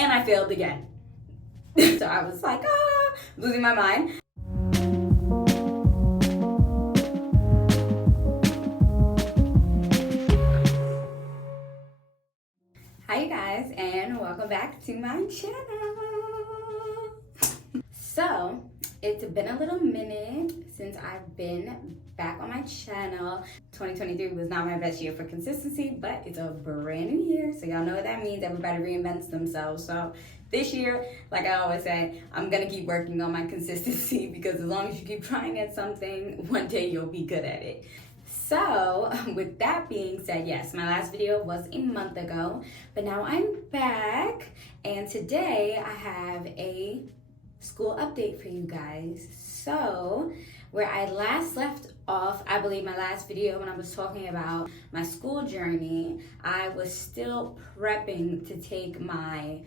and I failed again. So I was like, losing my mind. Hi you guys, and welcome back to my channel. So it's been a little minute since I've been back on my channel. 2023 was not my best year for consistency, but it's a brand new year, so y'all know what that means. Everybody reinvents themselves. So this year, like I always say, I'm gonna keep working on my consistency, because as long as you keep trying at something, one day you'll be good at it. So with that being said, yes, my last video was a month ago, but now I'm back, and today I have a school update for you guys. So where I last left off, I believe my last video when I was talking about my school journey, I was still prepping to take my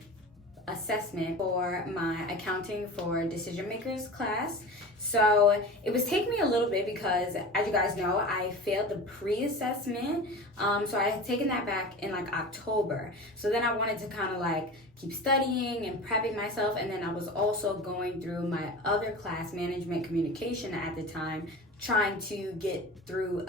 assessment for my accounting for decision makers class. So it was taking me a little bit because, as you guys know, I failed the pre-assessment. So I had taken that back in like October. So then I wanted to kind of like keep studying and prepping myself. And then I was also going through my other class, management communication at the time, trying to get through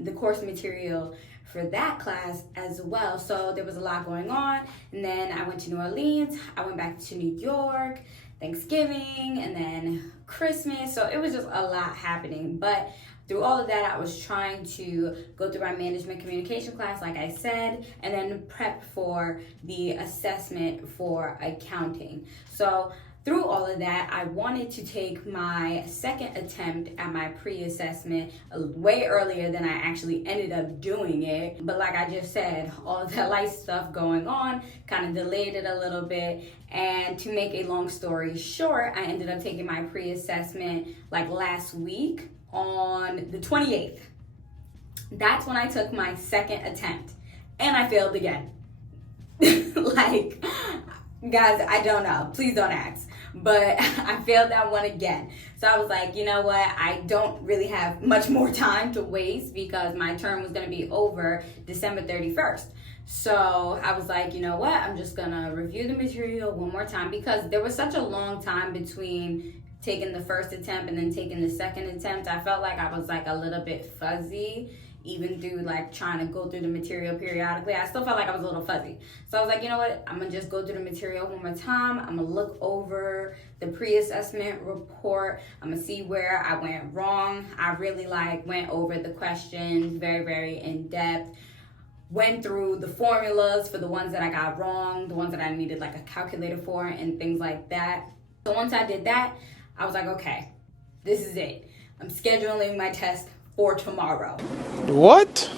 the course material for that class as well. So there was a lot going on. And then I went to New Orleans, I went back to New York, Thanksgiving, and then Christmas. So it was just a lot happening. But through all of that, I was trying to go through my management communication class, like I said, and then prep for the assessment for accounting. So through all of that, I wanted to take my second attempt at my pre-assessment way earlier than I actually ended up doing it. But like I just said, all of that life stuff going on kind of delayed it a little bit. And to make a long story short, I ended up taking my pre-assessment like last week on the 28th. That's when I took my second attempt, and I failed again. Like, guys, I don't know. Please don't ask. But I failed that one again. So I was like, you know what? I don't really have much more time to waste, because my term was going to be over December 31st. So I was like, you know what? I'm just going to review the material one more time, because there was such a long time between taking the first attempt and then taking the second attempt. I felt like I was like a little bit fuzzy, even through like trying to go through the material periodically. I still felt like I was a little fuzzy. So I was like, you know what? I'm gonna just go through the material one more time. I'm gonna look over the pre-assessment report. I'm gonna see where I went wrong. I really like went over the questions very, very in depth. Went through the formulas for the ones that I got wrong, the ones that I needed like a calculator for, and things like that. So once I did that, I was like, okay, this is it. I'm scheduling my test for tomorrow. What?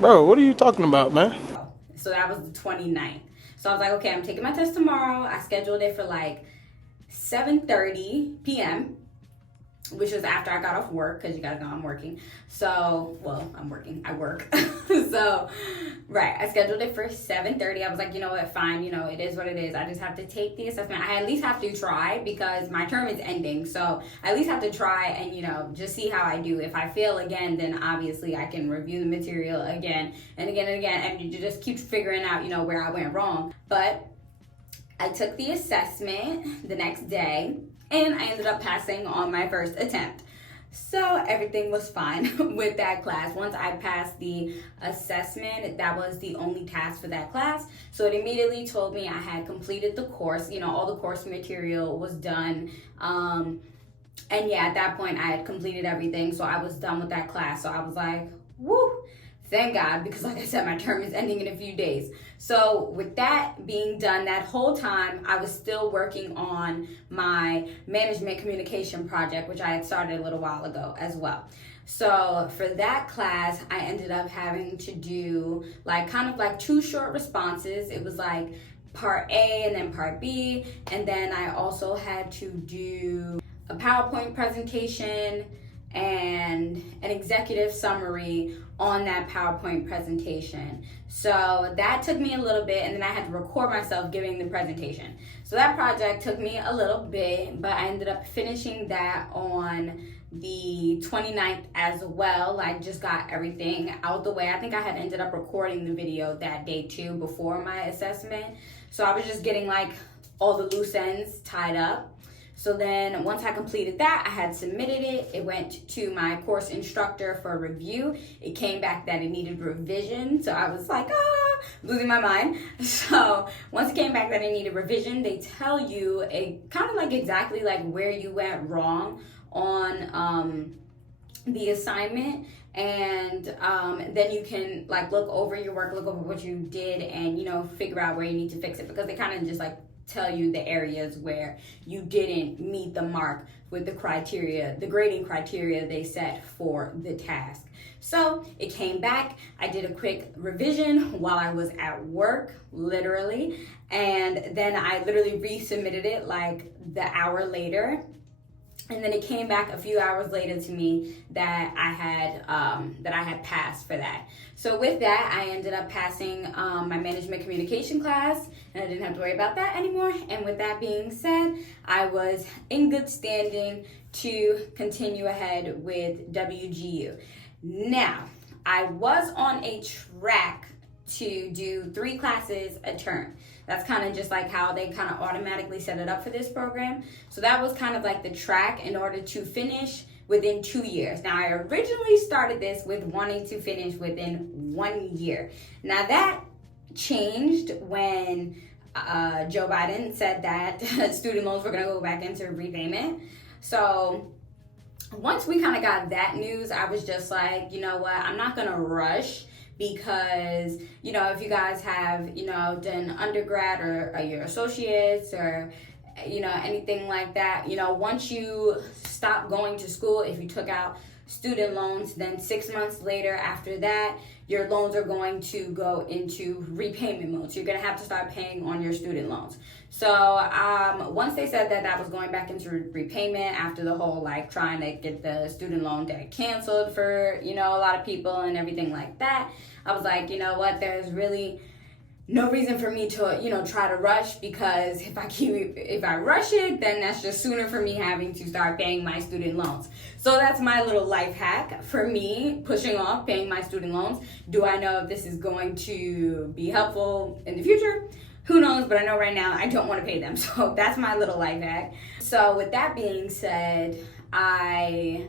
Bro, what are you talking about, man? So that was the 29th. So I was like, okay, I'm taking my test tomorrow. I scheduled it for like 7:30 p.m., which was after I got off work, because you guys know I'm working. So, well, I'm working, I work. So, right, I scheduled it for 7:30. I was like, you know what, fine, it is what it is. I just have to take the assessment. I at least have to try, because my term is ending. So I at least have to try and, just see how I do. If I fail again, then obviously I can review the material again and again and again, and you just keep figuring out, where I went wrong. But I took the assessment the next day, and I ended up passing on my first attempt. So everything was fine with that class. Once I passed the assessment, that was the only task for that class. So it immediately told me I had completed the course. All the course material was done. And yeah, at that point I had completed everything. So I was done with that class. So I was like, woo, thank God, because like I said, my term is ending in a few days. So with that being done, that whole time I was still working on my management communication project, which I had started a little while ago as well. So for that class, I ended up having to do kind of two short responses. It was like part A and then part B. And then I also had to do a PowerPoint presentation and an executive summary on that PowerPoint presentation. So that took me a little bit, and then I had to record myself giving the presentation. So that project took me a little bit, but I ended up finishing that on the 29th as well. I just got everything out the way. I think I had ended up recording the video that day too before my assessment. So I was just getting like all the loose ends tied up. So then once I completed that, I had submitted it. It went to my course instructor for review. It came back that it needed revision. So I was like, losing my mind. So once it came back that it needed revision, they tell you kind of like exactly like where you went wrong on the assignment. And then you can like look over your work, look over what you did, and figure out where you need to fix it, because they kind of just like tell you the areas where you didn't meet the mark with the criteria, the grading criteria they set for the task. So it came back. I did a quick revision while I was at work, literally, and then I literally resubmitted it like the hour later. And then it came back a few hours later to me that I had passed for that. So with that, I ended up passing my management communication class, and I didn't have to worry about that anymore. And with that being said, I was in good standing to continue ahead with WGU. Now, I was on a track to do 3 classes a term. That's kind of just like how they kind of automatically set it up for this program. So that was kind of like the track in order to finish within 2 years. Now, I originally started this with wanting to finish within 1 year. Now, that changed when Joe Biden said that student loans were going to go back into repayment. So once we kind of got that news, I was just like, you know what, I'm not going to rush. Because, if you guys have, done undergrad or your associates or, anything like that, once you stop going to school, if you took out student loans, then 6 months later after that, your loans are going to go into repayment mode. So you're going to have to start paying on your student loans. So once they said that was going back into repayment after the whole like trying to get the student loan debt canceled for, a lot of people and everything like that, I was like, you know what, there's really no reason for me to, try to rush, because if I rush it, then that's just sooner for me having to start paying my student loans. So that's my little life hack for me, pushing off paying my student loans. Do I know if this is going to be helpful in the future? Who knows, but I know right now I don't want to pay them. So that's my little life hack. So with that being said, I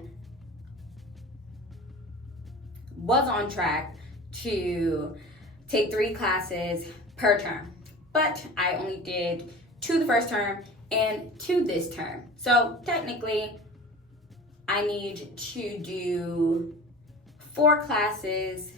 was on track to take 3 classes per term, but I only did 2 the first term and 2 this term. So technically, I need to do 4 classes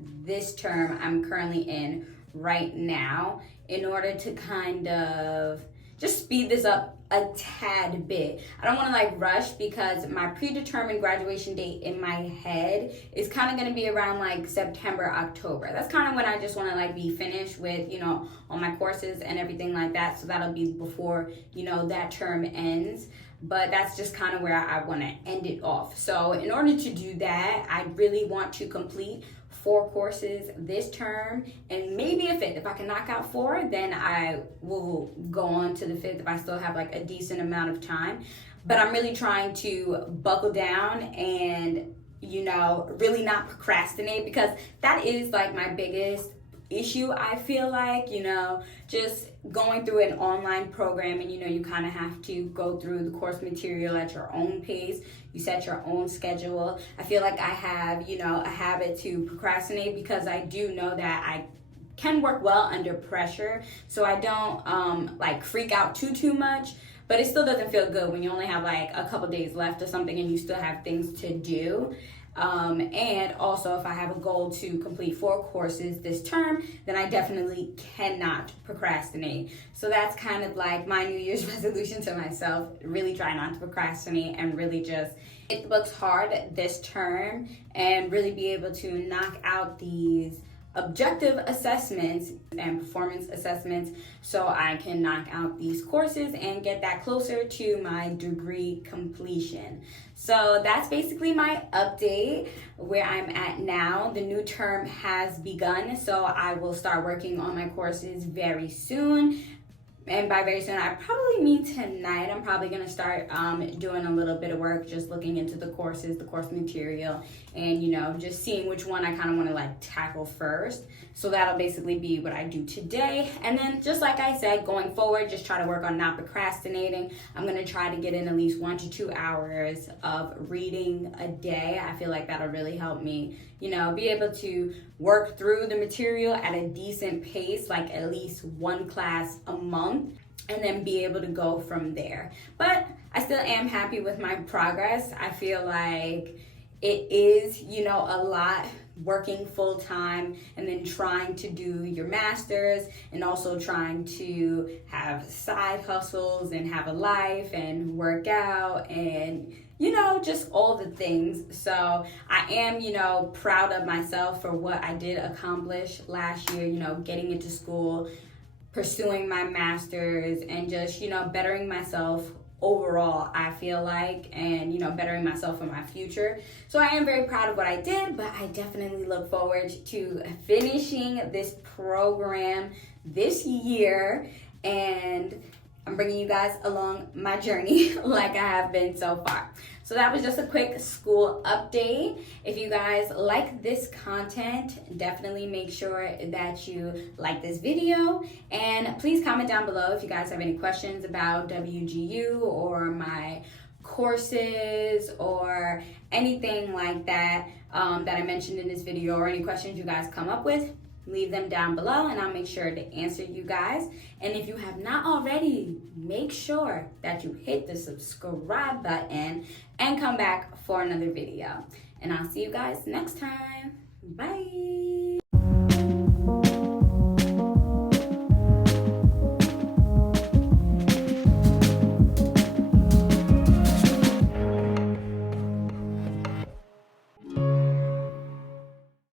this term I'm currently in right now in order to kind of just speed this up a tad bit. I don't want to like rush, because my predetermined graduation date in my head is kind of going to be around like September, October. That's kind of when I just want to like be finished with, all my courses and everything like that. So that'll be before, that term ends. But that's just kind of where I want to end it off. So in order to do that, I really want to complete 4 courses this term, and maybe a 5th. If I can knock out 4, then I will go on to the 5th if I still have like a decent amount of time. But I'm really trying to buckle down and, really not procrastinate, because that is like my biggest issue. I feel like, just going through an online program, and you kind of have to go through the course material at your own pace. You set your own schedule. I feel like I have, a habit to procrastinate, because I do know that I can work well under pressure. So I don't like freak out too much, but it still doesn't feel good when you only have like a couple days left or something and you still have things to do. And also, if I have a goal to complete 4 courses this term, then I definitely cannot procrastinate. So that's kind of like my New Year's resolution to myself, really try not to procrastinate and really just hit the books hard this term and really be able to knock out these objective assessments and performance assessments so I can knock out these courses and get that closer to my degree completion. So that's basically my update where I'm at now. The new term has begun, so I will start working on my courses very soon. And by very soon, I probably mean tonight. I'm probably going to start doing a little bit of work, just looking into the courses, the course material, and, you know, just seeing which one I kind of want to like tackle first. So that'll basically be what I do today. And then just like I said, going forward, just try to work on not procrastinating. I'm going to try to get in at least 1 to 2 hours of reading a day. I feel like that'll really help me, you know, be able to work through the material at a decent pace, like at least 1 class a month, and then be able to go from there. But I still am happy with my progress. I feel like it is, you know, a lot working full time and then trying to do your master's and also trying to have side hustles and have a life and work out and, you know, just all the things. So I am, you know, proud of myself for what I did accomplish last year, you know, getting into school, pursuing my master's, and just, you know, bettering myself overall, I feel like, and, you know, bettering myself for my future. So I am very proud of what I did, but I definitely look forward to finishing this program this year, and I'm bringing you guys along my journey like I have been so far. So that was just a quick school update. If you guys like this content, definitely make sure that you like this video, and please comment down below if you guys have any questions about WGU or my courses or anything like that that I mentioned in this video, or any questions you guys come up with. Leave them down below and I'll make sure to answer you guys. And if you have not already, make sure that you hit the subscribe button and come back for another video. And I'll see you guys next time. Bye.